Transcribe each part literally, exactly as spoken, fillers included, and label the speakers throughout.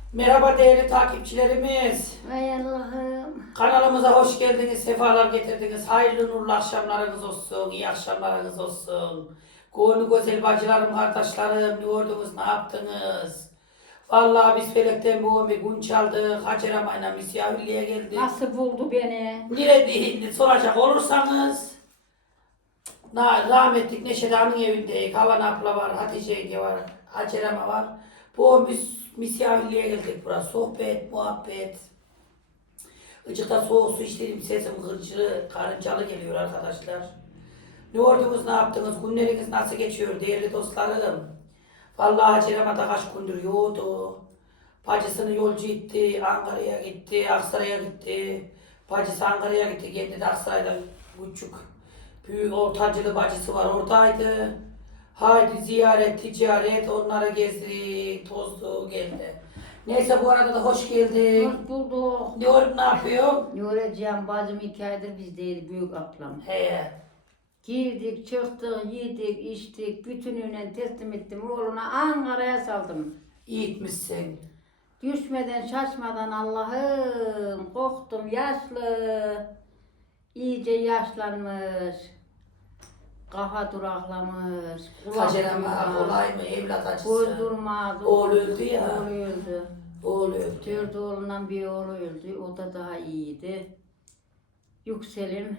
Speaker 1: Merhaba değerli takipçilerimiz.
Speaker 2: Ay Allah'ım.
Speaker 1: Kanalımıza hoş geldiniz, sefalar getirdiniz. Hayırlı nurlu akşamlarınız olsun, iyi akşamlarınız olsun. Gönlü güzel bacılarım, kardeşlerim, ne gördünüz, ne yaptınız? Vallahi biz felekten bu bir gün çaldık. Hacer Amay'la misafirliğe geldik.
Speaker 2: Nasıl buldu beni?
Speaker 1: Nerede soracak olursanız, na, rahmetlik Neşet Han'ın evindeyiz. Havan abla var, Hatice yenge var, Hacer Ama var. Bu biz misafirliğe geldik burası. Sohbet, muhabbet. Icıkta soğuk su içtiğim sesim hırçılı, karıncalı geliyor arkadaşlar. Ne ordunuz, ne yaptınız, günleriniz nasıl geçiyor değerli dostlarım? Vallahi Hacer Ama da kaç gündür yoğdu. Bacısını yolcu etti, Ankara'ya gitti, Aksaray'a gitti. Bacısı Ankara'ya gitti, kendi de Aksaray'da küçük, büyük ortancılı bacısı var, oradaydı. Haydi ziyaret, ticaret, onları gezdi, tozdu, geldi. Neyse bu arada da hoş geldin.
Speaker 2: Hoş bulduk.
Speaker 1: Ne olup ne yapıyor?
Speaker 2: Yoracağım bacım iki aydır bizdeydi büyük ablam.
Speaker 1: He.
Speaker 2: Girdik, çıktık, yedik, içtik, bütünüyle teslim ettim oğluna Ankara'ya saldım.
Speaker 1: İyi etmişsin.
Speaker 2: Düşmeden şaşmadan Allah'ım korktum yaşlı. İyice yaşlanmış. Kafa duraklamış.
Speaker 1: Hacer Ama
Speaker 2: duymaz,
Speaker 1: kolay mı evlat
Speaker 2: Göz
Speaker 1: acısı?
Speaker 2: durmaz.
Speaker 1: Oğlu öldü ya.
Speaker 2: Oğlu öldü.
Speaker 1: Oğlu öldü.
Speaker 2: Dört oğlundan bir oğlu öldü. O da daha iyiydi. Yüksel'in.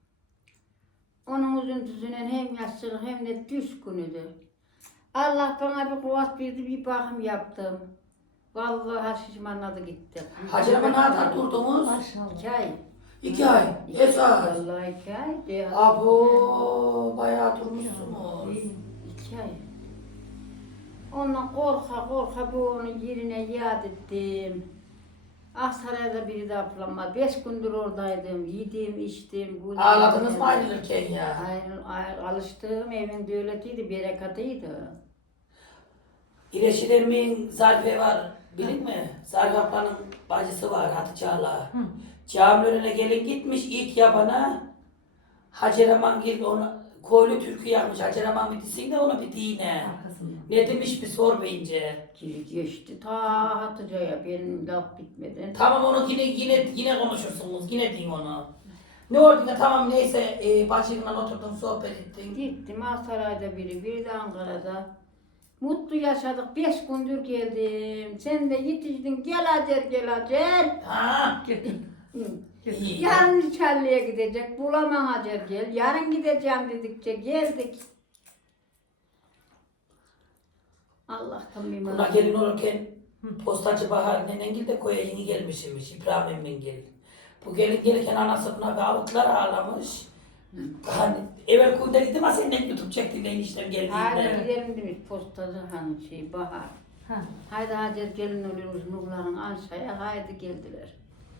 Speaker 2: Onun üzüntüsüyle hem yaşlılık hem de düşkünüdü. Allah bana bir kuvvet verdi, bir bakım yaptım. Vallahi şişmanladı gitti.
Speaker 1: Hacer Ama ne kadar durdunuz?
Speaker 3: Maşallah.
Speaker 2: İki ay.
Speaker 1: İki ay. Esas.
Speaker 2: Vallahi iki ay. de-
Speaker 1: Abo bayağı durmuşsunuz.
Speaker 2: İki ay. Ondan korka korka bu onun yerine yad ettim. Aksaray'da biri de ablam Beş gündür oradaydım. Yedim, içtim. bu-
Speaker 1: Ağladınız mı ayrılırken ya?
Speaker 2: Ayrı, ayrı, alıştığım evin devletiydi, berekatıydı.
Speaker 1: İreşilemin Zarife var. Bilin mi? Zarife ablanın bacısı var Hatice Ala. Cami önüne gelin gitmiş ilk yapana. Hacer Aman gibi onu koylu türkü yapmış. Hacer Aman bir desin de ona bir dine.
Speaker 3: Arkasından.
Speaker 1: Ne demiş bir sor beyince.
Speaker 2: Geri geçti ta Hatice'ye benim laf bitmeden.
Speaker 1: Tamam onu yine yine yine konuşursunuz. Yine deyin onu. Ne oldu ya tamam neyse e, bacınla oturdun sohbet ettin.
Speaker 2: Gittim Aksaray'da biri, biri de Ankara'da. Mutlu yaşadık, beş gündür geldim. Sen de yetiştin, gel Hacer, gel Hacer.
Speaker 1: Ha?
Speaker 2: Hı.
Speaker 1: İyi.
Speaker 2: Yarın Çarlı'ya gidecek, bulamam Hacer gel. Yarın gideceğim dedikçe geldik. Allah'tan bir
Speaker 1: Buna
Speaker 2: mağdur.
Speaker 1: gelin olurken postacı Bahar nenengil de koya yeni gelmişmiş İbrahim Emmengil. Bu gelin gelirken anası buna bir avutlar ağlamış. Hani evvel kuyuda gittim ha senden YouTube çektin de eniştem
Speaker 2: Haydi
Speaker 1: geldiğinde.
Speaker 2: gidelim demiş postacı hanım şey Bahar.
Speaker 3: Ha.
Speaker 2: Haydi Hacer gelin oluyoruz Nurların Anşa'ya, haydi geldiler.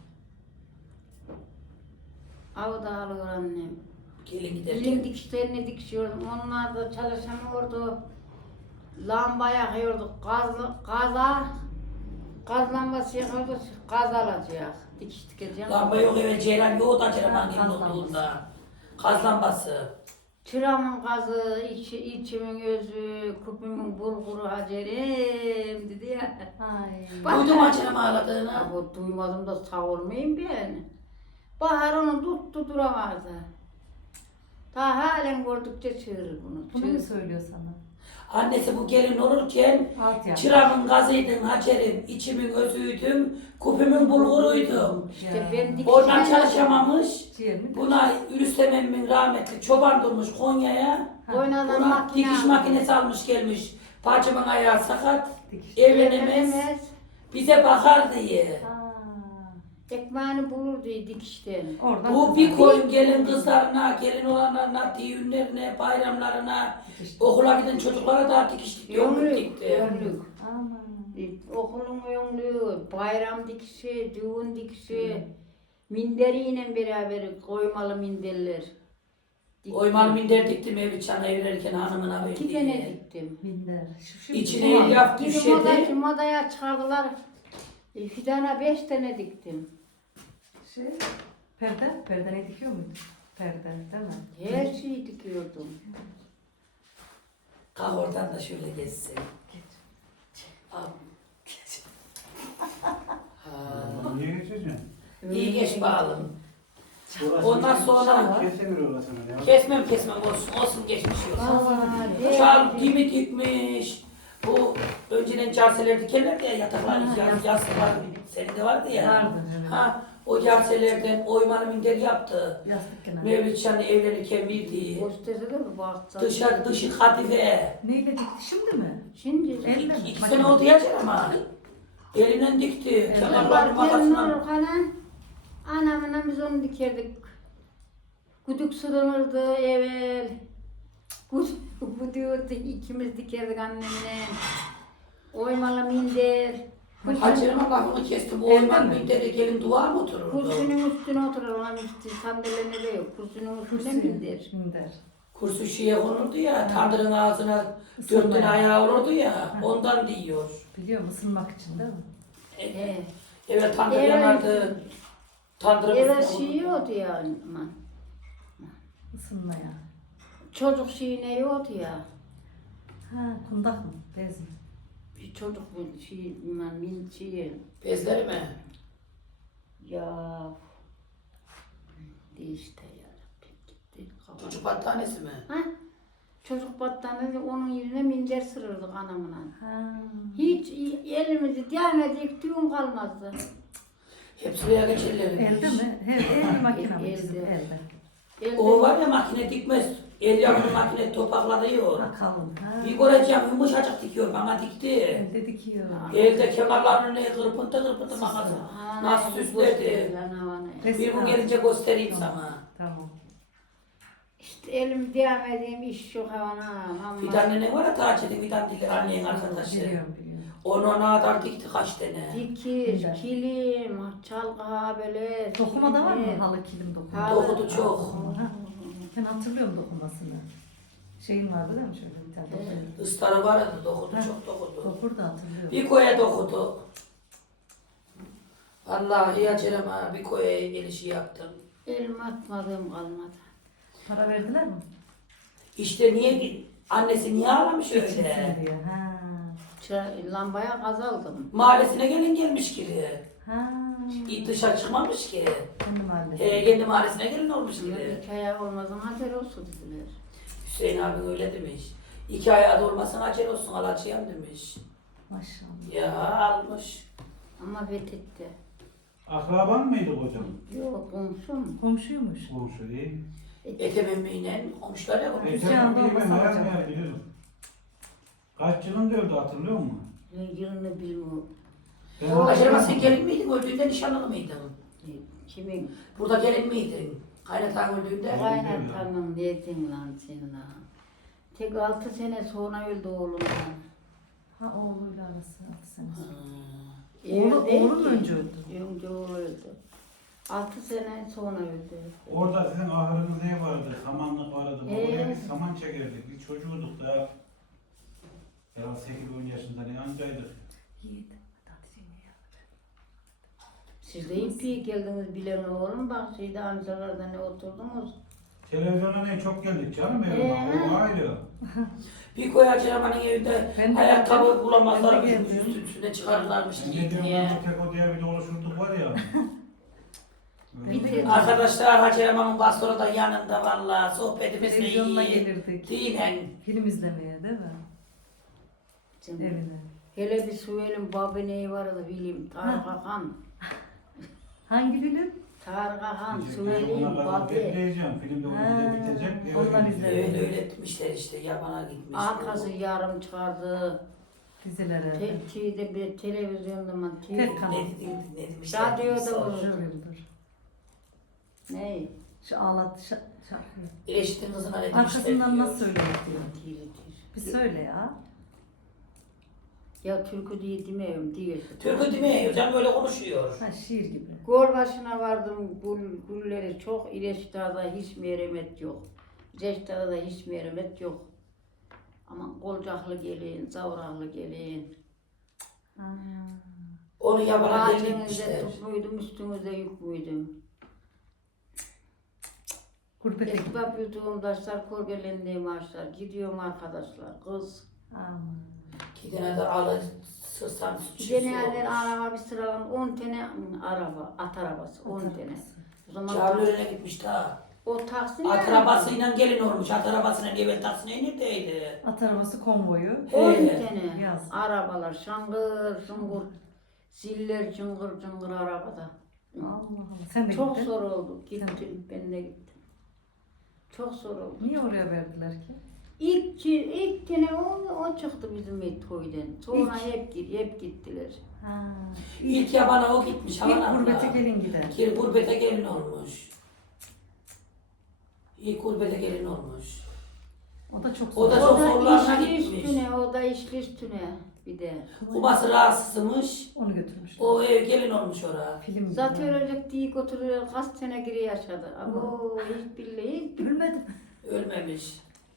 Speaker 2: Avda alıyor annem.
Speaker 1: Gelin
Speaker 2: Dilim
Speaker 1: giderken.
Speaker 4: dikişlerini dikişiyordum. Onlar da çalışamıyordu. Lamba yakıyorduk. Gaz, gaza, gaz lambası yakıyorduk. Gaz alacak. Dikiş dikeceğim.
Speaker 1: Lamba yok evet Ceylan yoğurt açaraman gelin
Speaker 3: Gaz lambası.
Speaker 1: olduğunda. Gaz lambası.
Speaker 4: Çıramın gazı, içi, içimin özü, küpümün bulguru Hacer'im dedi ya.
Speaker 3: Ay.
Speaker 1: Duydum açarama ağladığını.
Speaker 4: Ya bu duymadım da sağ olmayayım ben. Bahar onu tuttu duramazdı. Ta halen gördükçe çığırır bunu.
Speaker 3: Bunu mu
Speaker 4: Çığır.
Speaker 3: söylüyor sana?
Speaker 1: Annesi bu gelin olurken
Speaker 3: Alt yapmış.
Speaker 1: çıramın gazıydın Hacer'im, içimin özüydüm, kupümün bulguruydum.
Speaker 4: İşte ben
Speaker 1: Oradan
Speaker 4: dikişten
Speaker 1: çalışamamış.
Speaker 3: Ciğer mi?
Speaker 1: Buna Ülüsem emmin rahmetli çoban durmuş Konya'ya.
Speaker 4: boynadan
Speaker 1: Buna
Speaker 4: makine
Speaker 1: dikiş
Speaker 4: aldım.
Speaker 1: makinesi almış gelmiş. Bacımın ayağı sakat,
Speaker 3: Dikiş.
Speaker 1: evlenemez.
Speaker 4: Evlenemez.
Speaker 1: Bize bakar diye.
Speaker 3: Ha.
Speaker 4: Ekmeğini bulur diye dikişten.
Speaker 3: Oradan
Speaker 1: Bu bir
Speaker 3: kızar.
Speaker 1: koyun gelin kızlarına, gelin olanlarına, düğünlerine, bayramlarına,
Speaker 3: Dikiş.
Speaker 1: okula giden çocuklara da dikiş dikiyor,
Speaker 4: Yönlük,
Speaker 1: dikti.
Speaker 4: yönlük.
Speaker 3: Aman.
Speaker 4: E, Okulun yönlüğü, bayram dikişi, düğün dikişi, minderiyle beraber koymalı minderler. Diktim.
Speaker 1: Oymalı minder diktim evi çana evlenirken hanımına verdi.
Speaker 4: İki tane diktim.
Speaker 3: Minder. Şu, şu
Speaker 1: İçine elyaf
Speaker 4: Gidip modaya,
Speaker 1: düşedi.
Speaker 4: modaya çıkardılar. E, fidana beş tane diktim.
Speaker 3: Şey, perde, perde ne dikiyor muydu? Perde değil mi?
Speaker 4: Her şeyi dikiyordum.
Speaker 1: Kalk oradan da şöyle geçsin.
Speaker 3: Geç.
Speaker 1: Al.
Speaker 5: mi?
Speaker 1: İyi geç bağlım.
Speaker 5: Orası
Speaker 1: Ondan
Speaker 5: kesin-
Speaker 1: sonra-
Speaker 5: Kesemiyor orasını ya.
Speaker 1: Kesmem kesmem olsun olsun geçmiş olsun.
Speaker 2: Vallahi
Speaker 1: Çal
Speaker 2: değil.
Speaker 1: kimi dikmiş. Bu önceden carseler dikerlerdi ya yataklar,
Speaker 3: Ha,
Speaker 1: yas, yastıklar senin de vardı ya.
Speaker 3: Vardı, evet.
Speaker 1: Ha, o carselerden oymalı minder yaptı.
Speaker 3: Yastık kenarı.
Speaker 1: Mevlüt Şan'ı evlenirken bildiği.
Speaker 2: Gösterdi de bu baktı.
Speaker 1: Dışarı dışı kadife.
Speaker 3: Neyle dikti şimdi mi?
Speaker 2: Şimdi
Speaker 3: Elle mi?
Speaker 1: İki
Speaker 3: Makine.
Speaker 1: sene oldu ya canım ama. Elinden dikti. Kenarlarını
Speaker 2: bak gelin
Speaker 1: makasından.
Speaker 2: olur falan. Anamla biz onu dikerdik. Guduk sırılırdı evvel. Guduk guduyordu ikimiz dikerdik annemle. Oymalı minder.
Speaker 1: Hacer'ın lafını kestim. O
Speaker 3: Evde
Speaker 1: oymalı
Speaker 3: mi?
Speaker 1: mindere gelin duvar mı otururdu?
Speaker 2: Kursunun üstüne oturur olan üstü sandalye de yok. Kursunun üstüne
Speaker 3: Kursu.
Speaker 2: minder.
Speaker 3: Minder.
Speaker 1: Kursu şeye konurdu ya, tandırın ağzına
Speaker 3: Isınma.
Speaker 1: dört tane ayağı olurdu ya,
Speaker 3: Ha.
Speaker 1: ondan diyor.
Speaker 3: Biliyor musun ısınmak için değil mi?
Speaker 2: He.
Speaker 1: Evet, tandır
Speaker 2: Evet.
Speaker 1: yanardı. Tandırın
Speaker 2: Eve
Speaker 1: üstüne
Speaker 2: şey
Speaker 1: konurdu.
Speaker 2: yoktu ya aman.
Speaker 3: Isınmaya.
Speaker 2: Çocuk şeyine yoktu ya.
Speaker 3: Ha kundak mı? Bez mi?
Speaker 2: Bir çocuk bir şey, aman min şey,
Speaker 1: Bezleri mi?
Speaker 2: ya de işte ya. Gitti. kapat.
Speaker 1: Çocuk battaniyesi mi?
Speaker 2: Ha? Çocuk battaniyesi onun yerine minder sırırdık anamla.
Speaker 3: Ha.
Speaker 2: Hiç elimizi değmedik düğün kalmazdı.
Speaker 1: Hepsi buraya geçerlermiş.
Speaker 3: Elde mi? He, el makine mi?
Speaker 2: Elde.
Speaker 3: Bizim elde.
Speaker 2: Elde
Speaker 1: O var ya makine dikmez. El yapımı makine topaklanıyor.
Speaker 3: Ha kalın. Ha.
Speaker 1: Bir göreceğim yumuşacık dikiyor, bana dikti.
Speaker 3: Elde dikiyor.
Speaker 1: Elde kenarlarını ne kırpıntı kırpıntı makası.
Speaker 2: Ha,
Speaker 1: Nasıl süsledi.
Speaker 2: lan havana.
Speaker 1: Bir bu gelince göstereyim sana.
Speaker 3: Tamam.
Speaker 2: İşte elim değmediğim iş yok havana. Ama
Speaker 1: Fidan ne var ya Taçe'de fidan diker annenin arkadaşı.
Speaker 3: Biliyorum biliyorum.
Speaker 1: Onu ona kadar dikti kaç tane.
Speaker 2: dikir,
Speaker 3: Güzel.
Speaker 2: kilim, çalgı böyle.
Speaker 3: Dokuma da var mı?
Speaker 2: kilim.
Speaker 3: Halı kilim dokuma.
Speaker 2: Halı.
Speaker 1: Dokudu çok.
Speaker 3: Ha. Ben hatırlıyorum dokumasını. Şeyin vardı değil mi şöyle bir tane dokuyordu.
Speaker 1: Istarı vardı dokudu
Speaker 3: Ha.
Speaker 1: çok dokudu.
Speaker 3: Dokur da hatırlıyorum.
Speaker 1: Bir koya dokudu. Vallahi ya Cerem'a bir koya el işi yaptım.
Speaker 2: Elim atmadığım kalmadı.
Speaker 3: Para verdiler mi?
Speaker 1: İşte niye annesi niye ağlamış
Speaker 3: Geçinsin
Speaker 1: öyle?
Speaker 3: diye. Ha.
Speaker 2: Çıra- lambaya kazaldım.
Speaker 1: Mahallesine gelin gelmiş gibi.
Speaker 3: Ha.
Speaker 1: İyi dışarı çıkmamış ki.
Speaker 3: Kendi mahallesi.
Speaker 1: He, kendi mahallesine gelin olmuş gibi.
Speaker 2: Hikaye olmazın haber olsun dediler.
Speaker 1: Hüseyin abi öyle demiş. İki ay adı olmasın acel olsun alacağım demiş.
Speaker 3: Maşallah.
Speaker 1: Ya almış.
Speaker 2: Ama fethetti.
Speaker 5: Akraban mıydı hocam?
Speaker 2: Yok komşum.
Speaker 3: Komşuymuş.
Speaker 5: Komşu değil.
Speaker 1: Etem emmiyle komşular ya.
Speaker 3: Biz
Speaker 5: Geçen
Speaker 3: yanında
Speaker 5: bir ben
Speaker 3: olmasa
Speaker 5: hayal
Speaker 3: alacağım.
Speaker 5: meyal bilirim. Kaç yılında öldü hatırlıyor musun?
Speaker 2: Ben yılını bilmiyorum.
Speaker 5: Ben
Speaker 2: O-
Speaker 1: Acaba sen gelin miydin? Öldüğünde nişanlı mıydın?
Speaker 2: Kimin?
Speaker 1: Burada gelin miydin? Kaynatan öldüğünde.
Speaker 5: Evet.
Speaker 2: Kaynatamın nedin lan sen lan. Tek altı sene sonra öldü oğlum lan.
Speaker 3: Ha oğluyla arası altı sene sonra.
Speaker 2: Evde
Speaker 3: Oğlu-
Speaker 2: değil
Speaker 3: oğlu mu
Speaker 2: ki.
Speaker 3: önce öldü?
Speaker 2: Önce oğlu öldü. Altı sene sonra öldü.
Speaker 5: Orada sizin ahırınız ne vardı? Samanlık vardı.
Speaker 2: Ee?
Speaker 5: Oraya biz saman çekerdik. Biz çocuğuduk da. Herhalde sekiz on yaşında ne ancaydık.
Speaker 3: Yiğit. Hatice ne ya?
Speaker 2: Siz de ipi geldiniz bilen oğlum bak şeyde amcalarda ne oturdunuz.
Speaker 5: Televizyona ne çok geldik canım evime.
Speaker 2: Ee?
Speaker 5: O ayrı.
Speaker 1: Bir koy Aceraman'ın evinde
Speaker 3: Ben de
Speaker 1: ayakkabı
Speaker 3: geldim.
Speaker 1: bulamazlar.
Speaker 3: Ben de
Speaker 1: Üstü
Speaker 3: geldim.
Speaker 1: üstüne çıkarırlarmış
Speaker 5: Ben de
Speaker 1: giyin
Speaker 5: diyorum
Speaker 1: diye.
Speaker 5: ben tek odaya bir dolaşırdık var ya.
Speaker 2: Bir de-
Speaker 5: Öyle.
Speaker 1: Arkadaşlar Aceraman'ın bastonu da yanında valla. Sohbetimiz de
Speaker 3: Televizyonla
Speaker 1: iyi.
Speaker 3: gelirdik.
Speaker 1: Dinen.
Speaker 3: Film izlemeye değil mi?
Speaker 2: Şimdi
Speaker 3: Evine.
Speaker 2: hele bir Süheyl'in babı neyi vardı bileyim. Tarık Akan.
Speaker 3: Hangi film?
Speaker 2: Tarık Akan,
Speaker 5: Gece
Speaker 2: Süheyl'in
Speaker 5: ona kadar
Speaker 2: babı.
Speaker 5: bekleyeceğim. Film de
Speaker 3: Ha,
Speaker 5: on ikide bitecek. eve
Speaker 3: onlar
Speaker 5: gideceğim.
Speaker 3: izler.
Speaker 1: Öyle öyle etmişler işte yabana gitmiş.
Speaker 2: Arkası yarım çıkardı.
Speaker 3: Dizilere.
Speaker 2: Te- Şeyde bir televizyonda mı?
Speaker 3: Tek
Speaker 1: Ne,
Speaker 3: kanal.
Speaker 1: dedi- ne demişler?
Speaker 2: Radyoda
Speaker 1: Sağ ol.
Speaker 2: olur.
Speaker 3: Şuradır.
Speaker 2: Ne?
Speaker 3: Şu ağlat şa- şarkıyı.
Speaker 1: Eşitin kızına ne demişler?
Speaker 3: Arkasından
Speaker 1: diyor.
Speaker 3: nasıl söylüyor diyor.
Speaker 2: Değil, değil.
Speaker 3: Bir söyle ya.
Speaker 2: Ya türkü diye demiyorum değil.
Speaker 1: Türkü demiyor canım böyle konuşuyor.
Speaker 3: Ha şiir gibi.
Speaker 2: Gol başına vardım gül, gülleri çok. İleştağ'da hiç merhamet yok. Reştağ'da hiç merhamet yok. Aman kolcaklı gelin, zavraklı gelin.
Speaker 3: Ha.
Speaker 1: Onu yabana
Speaker 2: Ağacınızda
Speaker 1: gelmişler.
Speaker 2: tut muydum, üstünüzde yük müydüm?
Speaker 3: Gurbete git.
Speaker 2: Esbab yutuğum taşlar, korgelendiğim ağaçlar. Gidiyorum arkadaşlar, kız.
Speaker 3: Aman.
Speaker 1: Gidene de alı Sırsan süt
Speaker 2: Genelde araba bir sıralan on tane araba, at arabası on tane. O zaman
Speaker 1: Çağrı'na gitmiş ta.
Speaker 2: o taksi
Speaker 1: At
Speaker 2: ne?
Speaker 1: arabasıyla gelin olmuş. At arabasıyla evvel taksine neredeydi?
Speaker 3: At arabası konvoyu.
Speaker 2: on
Speaker 1: He.
Speaker 2: tane
Speaker 3: Yaz.
Speaker 2: arabalar şangır şungur, ziller cıngır cıngır arabada.
Speaker 3: Allah Allah. Sen de
Speaker 2: Çok
Speaker 3: gittin.
Speaker 2: zor oldu. Gittim, ben de gittim. Çok zor oldu.
Speaker 3: Niye oraya verdiler ki?
Speaker 2: İlk, ilk tane o, o çıktı bizim köyden. Sonra hep git, hep gittiler.
Speaker 3: Ha.
Speaker 1: İlk yabana o gitmiş. Havan
Speaker 3: İlk
Speaker 1: abla.
Speaker 3: gurbete gelin gider.
Speaker 1: Gir gurbete gelin olmuş. İlk gurbete gelin olmuş.
Speaker 3: O da çok
Speaker 1: O da
Speaker 3: zor.
Speaker 1: çok
Speaker 2: O da
Speaker 1: zorlarına
Speaker 2: işli
Speaker 1: gitmiş.
Speaker 2: üstüne, o da işli üstüne bir de.
Speaker 1: Babası rahatsızmış.
Speaker 3: Onu götürmüşler.
Speaker 1: O ev gelin olmuş oraya.
Speaker 3: Film gibi.
Speaker 2: Zaten ölecek diye götürüyor, kaç sene geri yaşadı. Ama hiç billahi hiç
Speaker 3: Gülmedim.
Speaker 1: Ölmemiş.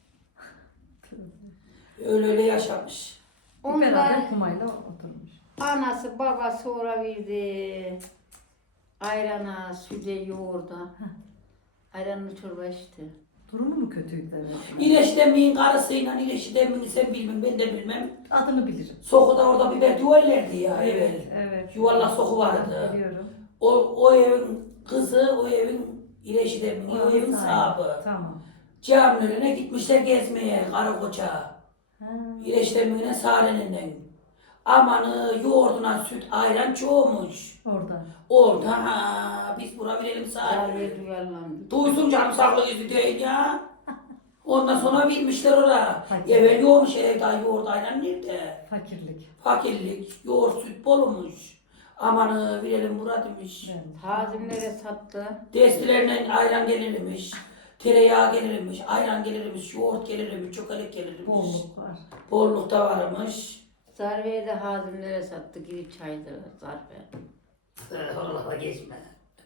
Speaker 1: Öyle öyle yaşamış.
Speaker 3: Onlar...
Speaker 2: Onlar
Speaker 3: Beraber kumayla oturmuş.
Speaker 2: anası babası ora verdi. Ayrana, süde, yoğurda. Ayranlı çorba içti.
Speaker 3: Durumu mu kötüydü? Evet.
Speaker 1: İleş Demir'in karısıyla İleş Demir'i sen bilmem ben de bilmem.
Speaker 3: Adını bilirim.
Speaker 1: Sokuda orada biber yuvarlardı ya evet.
Speaker 3: Evet.
Speaker 1: Yuvarlak soku vardı.
Speaker 3: Biliyorum.
Speaker 1: O, o evin kızı, o evin İleş Demir'i, o evin sahibi.
Speaker 3: Tamam.
Speaker 1: Caminin önüne gitmişler gezmeye karı koca.
Speaker 3: Ha.
Speaker 1: İleş Demir'ine Sare'nin. Amanı yoğurduna süt ayran çoğumuş.
Speaker 3: Orada.
Speaker 1: Orada ha biz bura verelim Sare.
Speaker 2: Sarıya duyarlandı.
Speaker 1: Duysun canım saklı gizli değil ya. Ondan sonra bilmişler oraya.
Speaker 3: Fakir.
Speaker 1: Evvel yoğurmuş evde yoğurt ayran nerede?
Speaker 3: Fakirlik.
Speaker 1: Fakirlik, yoğurt süt bolmuş. Amanı verelim bura demiş.
Speaker 3: Evet.
Speaker 2: Tazimlere sattı.
Speaker 1: Destilerine ayran gelirmiş. Tereyağı gelirmiş, ayran gelirmiş, yoğurt gelirmiş, çökelek gelirmiş.
Speaker 3: Bolluk var.
Speaker 1: Bolluk da varmış.
Speaker 2: Zarfe'ye de hazimlere sattı. Giri çaydı zarfe.
Speaker 1: Oralara geçme.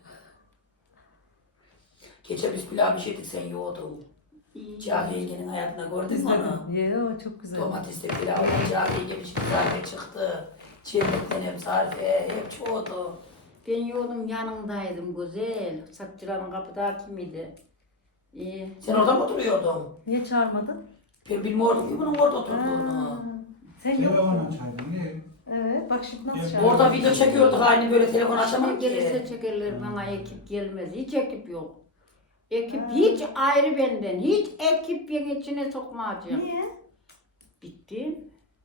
Speaker 1: Geçen biz pilav pişirdik sen yoğurdun. Cahil yengenin hayatına gördün mü onu?
Speaker 3: Ye o çok güzel.
Speaker 1: Domatesli pilavla cahil yemiş bir zarfe çıktı. Çiğnekten hep zarfe, hep çoğdu.
Speaker 2: Ben yoğurdum yanındaydım güzel. Satçıların kapıda kimiydi? İyi.
Speaker 1: Sen orada mı oturuyordun?
Speaker 3: Niye çağırmadın?
Speaker 1: Ben bilmiyordum ki bunun orada
Speaker 3: Ha.
Speaker 1: oturduğunu.
Speaker 3: Sen yok
Speaker 5: Telefonla
Speaker 3: mu?
Speaker 5: çaydan ne?
Speaker 3: Evet. Bak şimdi nasıl
Speaker 5: Evet.
Speaker 3: çağırdın?
Speaker 1: Orada video çekiyorduk aynı böyle telefon
Speaker 2: Şimdi
Speaker 1: açamam
Speaker 2: gelirse
Speaker 1: ki.
Speaker 2: çekerler bana ekip gelmez. Hiç ekip yok. Ekip
Speaker 3: Ha.
Speaker 2: hiç ayrı benden. Hiç ekip ben içine sokmayacağım.
Speaker 3: Niye?
Speaker 2: Bitti.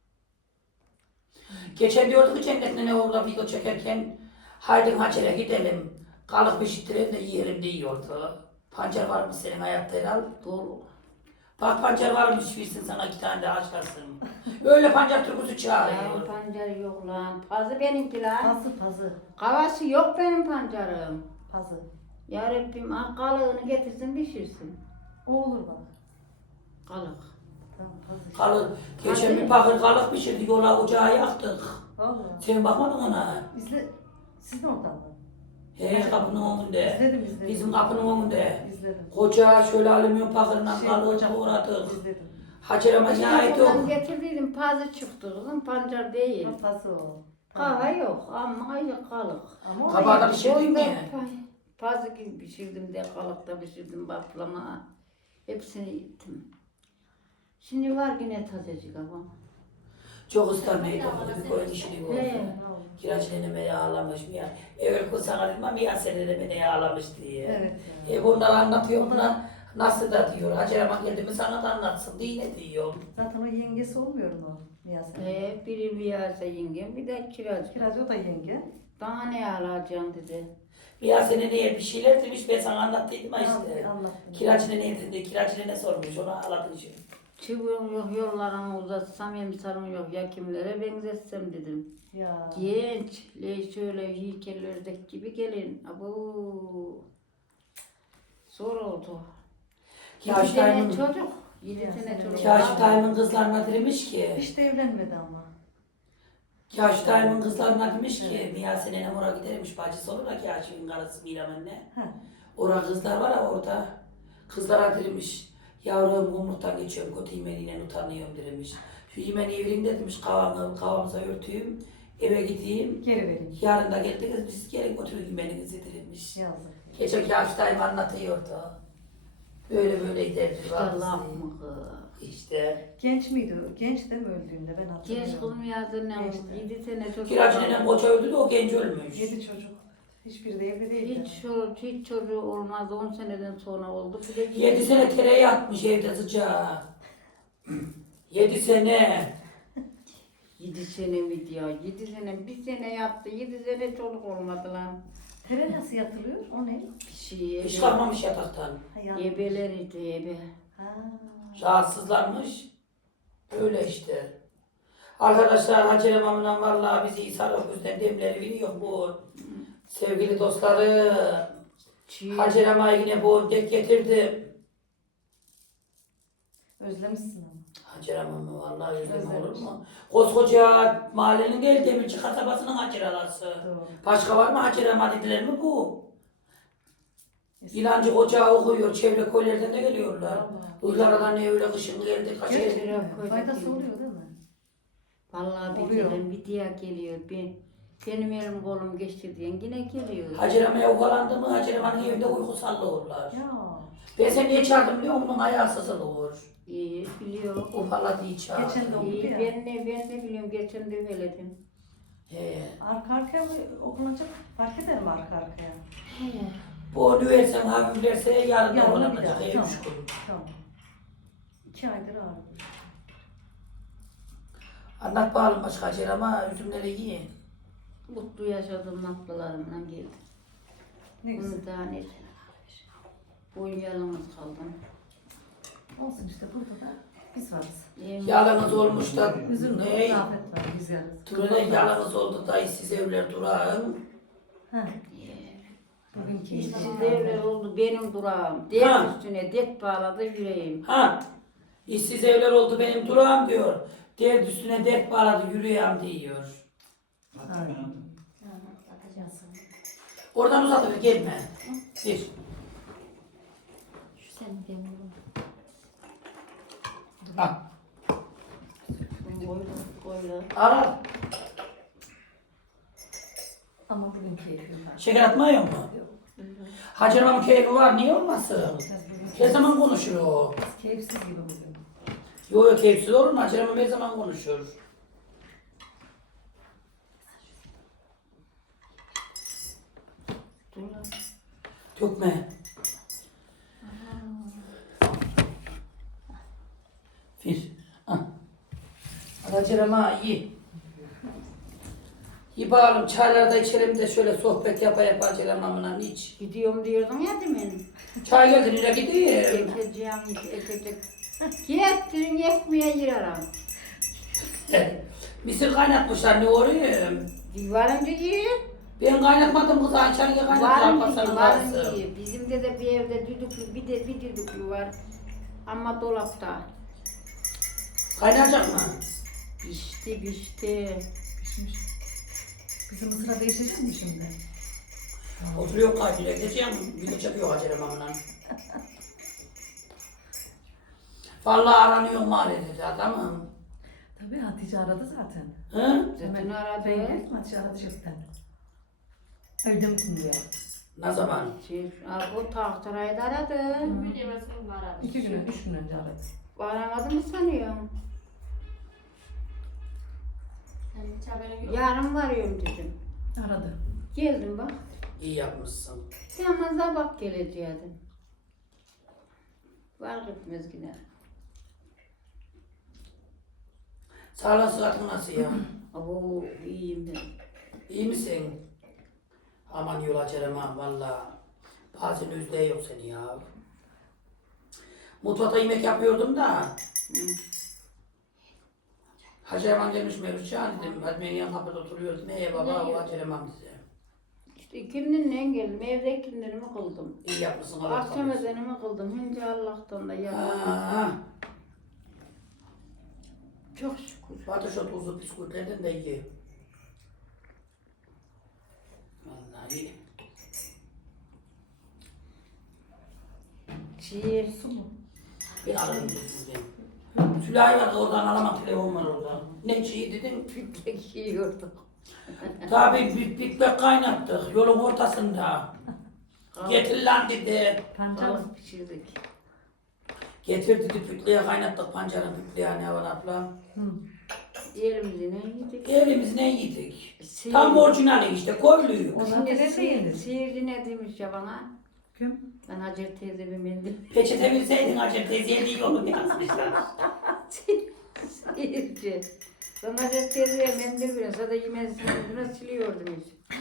Speaker 1: Geçen diyorduk ki Cennet Nene orada video çekerken haydi Hacer'e gidelim. Kalık pişirtirelim de yiyelim diyordu. Pancar var mı senin hayatta herhal?
Speaker 2: Dolu.
Speaker 1: Bak pancar var mı düşüyorsun sana iki tane de açarsın. Öyle pancar türküsü
Speaker 2: Ya
Speaker 1: çağırıyor.
Speaker 2: pancar yok lan. Pazı benimki lan.
Speaker 3: Pazı pazı.
Speaker 2: Kavası yok benim pancarım.
Speaker 3: Pazı.
Speaker 2: Ya Rabbim ah kalığını getirsin pişirsin.
Speaker 3: O olur bak.
Speaker 2: Kalık.
Speaker 3: Tamam pazı.
Speaker 1: Kalık, geçen bir bakır kalık pişirdik yola ocağı yaktık.
Speaker 3: Valla.
Speaker 1: Sen bakmadın ona.
Speaker 3: İzle. Siz de oradan mı?
Speaker 1: He kapının önünde.
Speaker 3: İzledim izledim.
Speaker 1: Bizim kapının önünde.
Speaker 3: İzledim.
Speaker 1: Koca şöyle alüminyum bakırla
Speaker 3: Şey,
Speaker 1: kalığı
Speaker 3: hocam,
Speaker 1: doğradık.
Speaker 3: İzledim.
Speaker 1: Hacer ama yağ
Speaker 2: Oradan
Speaker 1: yok.
Speaker 2: getirdiydim pazı çıktı kızım pancar değil.
Speaker 3: Ha, pazı o.
Speaker 2: Kahve yok ama yok kalık.
Speaker 3: Ama o
Speaker 1: Kabağı da
Speaker 3: iyi.
Speaker 1: pişirdin
Speaker 2: Onda
Speaker 1: mi?
Speaker 2: pay- Pazı gibi pişirdim de kalıkta pişirdim baklama. Hepsini yittim. Şimdi var yine tazecik ama.
Speaker 1: Çok ıslanmaydı o bir koyun işini bu.
Speaker 2: He.
Speaker 1: Kiraç neneme ağlamış mı ya? Evvel kız sana dedim ama ya sen de beni ağlamış diye.
Speaker 3: Evet.
Speaker 1: E bunları anlatıyor buna. Nasıl da diyor. Hacer ama geldi mi sana da anlatsın diye ne diyor.
Speaker 3: Zaten o yengesi olmuyor mu? Niyasen.
Speaker 2: He, biri Viyase yengem bir de kiraz.
Speaker 3: Kiraz o da yenge.
Speaker 2: Daha ne alacağım dedi.
Speaker 1: Ya sene neye bir şeyler demiş ben sana anlattıydım ha işte.
Speaker 3: Anlattım.
Speaker 1: Kiraç nene dedi. Kiraç nene sormuş ona ağladı için.
Speaker 2: Çubuğum yok yollarımı uzatsam emsalım yok ya kimlere benzetsem dedim.
Speaker 3: Ya.
Speaker 2: Genç, le şöyle heykellerdeki gibi gelin. Abu. Zor oldu. Yedi
Speaker 1: Kaş
Speaker 2: tane
Speaker 1: Dayım'ın
Speaker 2: çocuk. Yedi
Speaker 3: Ya,
Speaker 2: tane
Speaker 3: sen
Speaker 2: çocuk.
Speaker 1: Kaş Dayım'ın kızlarına demiş ki
Speaker 3: Hiç de evlenmedi ama.
Speaker 1: Kaş Dayım'ın kızlarına demiş ki
Speaker 3: Evet.
Speaker 1: Miyase nenem oraya gidermiş bacısı olur da Kaş'ın karısı Miram anne.
Speaker 3: Ha.
Speaker 1: Orada kızlar var ya orada. Kızlara demiş. Yavrum kumluktan geçiyorum kötü yemeniyle utanıyorum demiş. Şu yemeni vereyim de demiş kavamı, kavamıza örtüyüm. Eve gideyim.
Speaker 3: Geri vereyim.
Speaker 1: Yarın da geldi kız biz gelin götürün yemeninizi demiş.
Speaker 3: Yazık.
Speaker 1: Geçen Kaş Dayım anlatıyordu. Böyle böyle giderdi.
Speaker 2: İşte laf mı kız?
Speaker 1: İşte.
Speaker 3: Genç miydi o? Genç de mi öldüğünde ben hatırlıyorum.
Speaker 2: Genç kızım yazdı ne oldu?
Speaker 3: Gençti.
Speaker 2: Yedi sene çocuk.
Speaker 1: Kiracı nenem koca öldü de o genç ölmüş.
Speaker 3: Yedi çocuk. Hiçbiri de evli değildi.
Speaker 2: Hiç, ço- hiç çocuğu olmaz. On seneden sonra oldu. Bir de
Speaker 1: Yedi sene tereyağı atmış evde sıcağı. Yedi sene.
Speaker 2: Yedi sene mi diyor? Yedi sene, bir sene yattı. Yedi sene çocuk olmadı lan.
Speaker 3: Tere nasıl yatılıyor? O ne?
Speaker 2: Bir şey.
Speaker 1: Hiç kalkmamış yataktan.
Speaker 3: Ha, yanmış.
Speaker 2: Ebeleriydi ebe.
Speaker 3: Ha.
Speaker 1: Rahatsızlanmış. Öyle işte. Arkadaşlar Hacer Emam'la vallahi bizi İsa Öküz'den demleri veriyor bu. Sevgili dostları.
Speaker 2: Çiğ.
Speaker 1: Hacer Emam'ı yine bu dek getirdim.
Speaker 3: Özlemişsin ama.
Speaker 1: Hacer Emam'ı vallahi özlem
Speaker 3: Özlemiş.
Speaker 1: olur mu? Koskoca mahallenin el demirci kasabasının Hacer Alası.
Speaker 3: Doğru.
Speaker 1: Başka var mı Hacer Emam dediler mi bu? İlancı ocağı okuyor, çevre köylerden de geliyorlar.
Speaker 3: Vallahi.
Speaker 1: Uylardan ne öyle kışın geldi, kaç
Speaker 3: Gerçekten
Speaker 1: el.
Speaker 2: Gerçekten
Speaker 3: mi?
Speaker 2: öyle
Speaker 3: Faydası
Speaker 2: değil.
Speaker 3: oluyor değil mi?
Speaker 2: Vallahi bir
Speaker 3: Oluyor.
Speaker 2: gelen bir diye geliyor. Ben, benim elim kolum geçti diyen yine geliyor.
Speaker 1: Hacer Emam'a ufalandı mı Hacer Emam'ın evinde uyku sallıorlar.
Speaker 3: Ya.
Speaker 1: Ben seni niye çağırdım biliyor musun? Onun ayağı sızılıyor.
Speaker 2: İyi biliyorum.
Speaker 1: Ufaladı hiç çağırdı.
Speaker 3: Geçen de oldu
Speaker 2: İyi
Speaker 3: ya.
Speaker 2: ben de ben de biliyorum geçen de söyledim.
Speaker 1: He.
Speaker 3: Arka arkaya mı okunacak? Fark eder mi arka arkaya?
Speaker 1: Bu onu versen hafiflerse yarın da
Speaker 3: Yarın bir
Speaker 1: olanacak.
Speaker 3: daha,
Speaker 1: Ev
Speaker 3: tamam.
Speaker 1: üç gün.
Speaker 3: Tamam. İki aydır ağrıyor.
Speaker 1: Anlat bakalım başka Hacer ama üzümleri yiyin.
Speaker 2: Mutlu yaşadım mutlularımdan geldim.
Speaker 3: Ne güzel.
Speaker 2: Bunu daha ne? Boyun yalnız kaldım.
Speaker 3: Olsun işte burada da biz varız.
Speaker 2: Yemin-
Speaker 1: Yalnız olmuş da
Speaker 3: Üzüm var,
Speaker 1: ne?
Speaker 3: zafet var, biz yarız.
Speaker 1: Türüne yalnız oldu da işsiz evler durağın.
Speaker 3: Ha. Bugünkü
Speaker 2: İşsiz evler oldu benim durağım.
Speaker 1: Ha.
Speaker 2: Dert üstüne dert bağladı yüreğim.
Speaker 1: Ha, işsiz evler oldu benim durağım diyor. Dert üstüne dert bağladı yürüyem diyor.
Speaker 3: Aynen.
Speaker 1: Oradan uzatır gelme. Bir.
Speaker 2: Şu sen benim oğlum.
Speaker 1: Al.
Speaker 2: Koyla koyla.
Speaker 1: Al.
Speaker 3: Ama bugün keyfim var.
Speaker 1: Şeker atmıyor mu?
Speaker 3: Yok.
Speaker 1: Hacer Hanım'ın keyfi var niye olmasın?
Speaker 3: Biraz bugün
Speaker 1: Her zaman konuşur o.
Speaker 3: keyifsiz gibi bugün.
Speaker 1: Yok yok keyifsiz olur mu? Hacer Hanım her zaman konuşur.
Speaker 2: Dur lan.
Speaker 1: Dökme. Bir. Al. Al Hacer Hanım'a iyi. İyi bakalım çayları da içelim de şöyle sohbet yapa yapa Hacer Hanım'la iç.
Speaker 2: Gidiyorum diyordun ya demin.
Speaker 1: Çay geldi nereye gideyim?
Speaker 2: Ekeceğim, ekecek. Getirin ekmeğe girerim.
Speaker 1: Mısır kaynatmışlar ne orayım?
Speaker 2: Varınca iyi.
Speaker 1: Ben kaynatmadım kız Ayşe'nin kaynattılar
Speaker 2: Varınca iyi,
Speaker 1: pasanın
Speaker 2: varınca
Speaker 1: karısı.
Speaker 2: iyi. Bizim de, de bir evde düdüklü, bir de bir düdüklü var. Ama dolapta.
Speaker 1: Kaynayacak mı?
Speaker 2: Pişti, pişti.
Speaker 3: Pişmiş. Bizim mısıra değişecek mi şimdi?
Speaker 1: Oturuyor kaynıyor gideceğim. Video çekiyor Hacer Hanım'la. Vallahi aranıyor mahallede adamım.
Speaker 3: Tabii Hatice aradı zaten.
Speaker 1: Hı?
Speaker 2: Zaten aradı.
Speaker 3: Ben geldim Hatice aradı çoktan. Evde misin diyor.
Speaker 1: Ne zaman?
Speaker 2: Şey, aa, o tahtarayı aradı.
Speaker 6: Bilemezsin bana.
Speaker 3: İki gün, üç gün önce aradı.
Speaker 2: Varamadı mı sanıyorum?
Speaker 6: Sen hiç haberin yok.
Speaker 2: Yarın varıyorum dedim.
Speaker 3: Aradı.
Speaker 2: Geldim bak.
Speaker 1: İyi yapmışsın.
Speaker 2: Hemen sabah geleceğim. Var gitmez yine.
Speaker 1: Sağlığın sıhhatin nasıl ya?
Speaker 2: Abo iyiyim ben.
Speaker 1: İyi misin? Aman yol Hacer Hanım valla. Bazen özdeği yok seni ya. Mutfakta yemek yapıyordum da.
Speaker 2: Hı.
Speaker 1: Hacer Hanım demiş Mevlütcan dedim. Hadi ben yan kapıda oturuyordum. Ee baba o Hacer Hanım bize.
Speaker 2: İşte ikindiden geldim. Evde ikindilerimi kıldım.
Speaker 1: İyi yapmışsın. Allah
Speaker 2: Akşam
Speaker 1: kabul etsin.
Speaker 2: ezanımı kıldım. Hince Allah'tan da yaptım.
Speaker 1: Ha,
Speaker 2: Çok şükür.
Speaker 1: Batı şu tuzlu bisküvilerden de iyi. Vallahi iyi.
Speaker 2: Çiğ.
Speaker 3: Su mu?
Speaker 1: Bir alırım sizden. Tülay var oradan alamam telefon var oradan. Ne çiğ dedim.
Speaker 2: Bitmek yiyorduk.
Speaker 1: Tabii bir bitmek kaynattık yolun ortasında. Getir lan dedi.
Speaker 3: Pancar mı?
Speaker 2: Balık pişirdik.
Speaker 1: Getirdi düpüklüye kaynattık pancarın düpüklüğü ne var abla.
Speaker 2: Yerimizin en yedik.
Speaker 1: Elimizden yedik.
Speaker 2: Sihir-
Speaker 1: Tam orijinali işte koyluyu.
Speaker 3: Ona
Speaker 2: Şimdi
Speaker 3: nerede
Speaker 2: sihir,
Speaker 3: yenir?
Speaker 2: sihirci ne demiş ya bana?
Speaker 3: Kim?
Speaker 2: Ben Hacer teyze bir mendil.
Speaker 1: Peçete bilseydin Hacer teyzeye değil onu yazmışlar.
Speaker 2: Sihirci. Ben Hacer teyzeye mendil veriyorum. Sana yemezsin mendilini siliyordum hiç.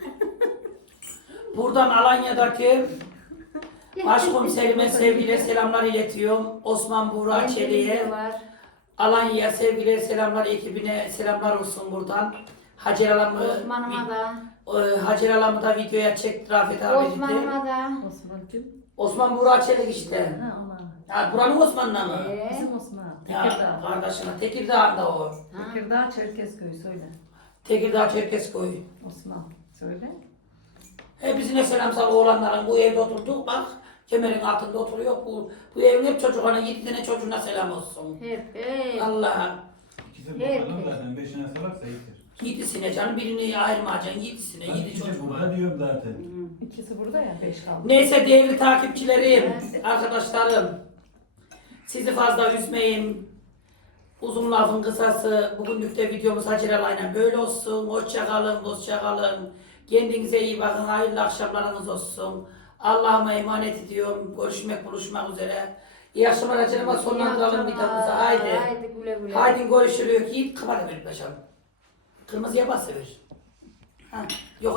Speaker 1: Buradan Alanya'daki başkomiserime sevgiler selamlar iletiyorum. Osman Buğra
Speaker 2: Mendilimiz
Speaker 1: Çelik'e.
Speaker 2: de var.
Speaker 1: Alanya'ya sevgiler selamlar ekibine selamlar olsun buradan. Hacer Alam'ı
Speaker 2: Osman'ıma da.
Speaker 1: e, Hacer Alam'ı da videoya çekti Rafet abi dedi.
Speaker 2: Osman'ıma da.
Speaker 3: Osman kim?
Speaker 1: Osman Buğra Çelik işte.
Speaker 3: Ha ona.
Speaker 1: Ya buranın Osman'la mı?
Speaker 2: Ee,
Speaker 3: Bizim Osman.
Speaker 1: Ya
Speaker 3: Tekirdağ.
Speaker 1: kardeşine Tekirdağ'da o.
Speaker 2: ha.
Speaker 3: Tekirdağ Çerkezköy söyle.
Speaker 1: Tekirdağ Çerkezköy.
Speaker 3: Osman söyle.
Speaker 1: Hepsine selam sal oğlanların bu evde oturduk bak. Kemerin altında oturuyor. Bu, bu evin hep çocuklarına yedi tane çocuğuna selam olsun.
Speaker 2: Hep hep.
Speaker 1: Allah'a.
Speaker 5: İkisi
Speaker 2: Evet.
Speaker 5: burada zaten beşine salaksa yeter.
Speaker 1: Yedisine canım birini ayırmayacaksın. Yedisine yedi
Speaker 5: İkisi
Speaker 1: çocuk var.
Speaker 5: burada diyorum zaten.
Speaker 3: İkisi burada ya beş kaldı.
Speaker 1: Neyse değerli takipçilerim, arkadaşlarım. Sizi fazla üzmeyeyim. Uzun lafın kısası. Bugünlük de videomuz Hacer Alay'la böyle olsun. Hoşça kalın, hoşça kalın. Kendinize iyi bakın. Hayırlı akşamlarınız olsun. Allah'ıma emanet ediyorum. Görüşmek, buluşmak üzere. İyi akşamlar Hacer Alay. Sonlandıralım videomuzu. Haydi.
Speaker 2: Haydi güle güle.
Speaker 1: Haydi görüşürüz. Yiğit kapat benim paşam. Kırmızıya bas sever. Ha, yok